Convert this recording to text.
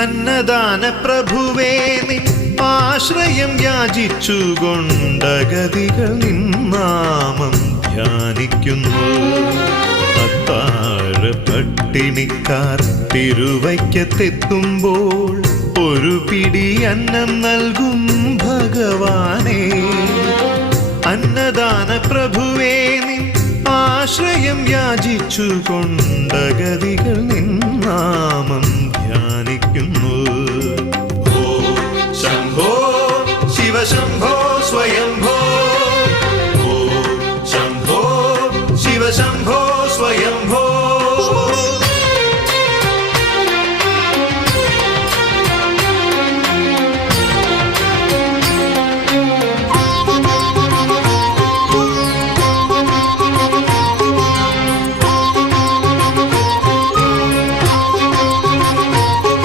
അന്നദാന പ്രഭുവേ നിൻ ആശ്രയം യാചിച്ചുകൊണ്ടഗതികൾ നിന്നാമം ധ്യാനിക്കുന്നു. അത്താഴ പട്ടിണിക്കാർ തിരുവയ്ക്കത്തെത്തുമ്പോൾ ഒരു പിടി അന്നം നൽകും ഭഗവാനേ. അന്നദാന പ്രഭുവേ നിൻ ആശ്രയം യാചിച്ചുകൊണ്ടഗതികൾ നിന്നാമം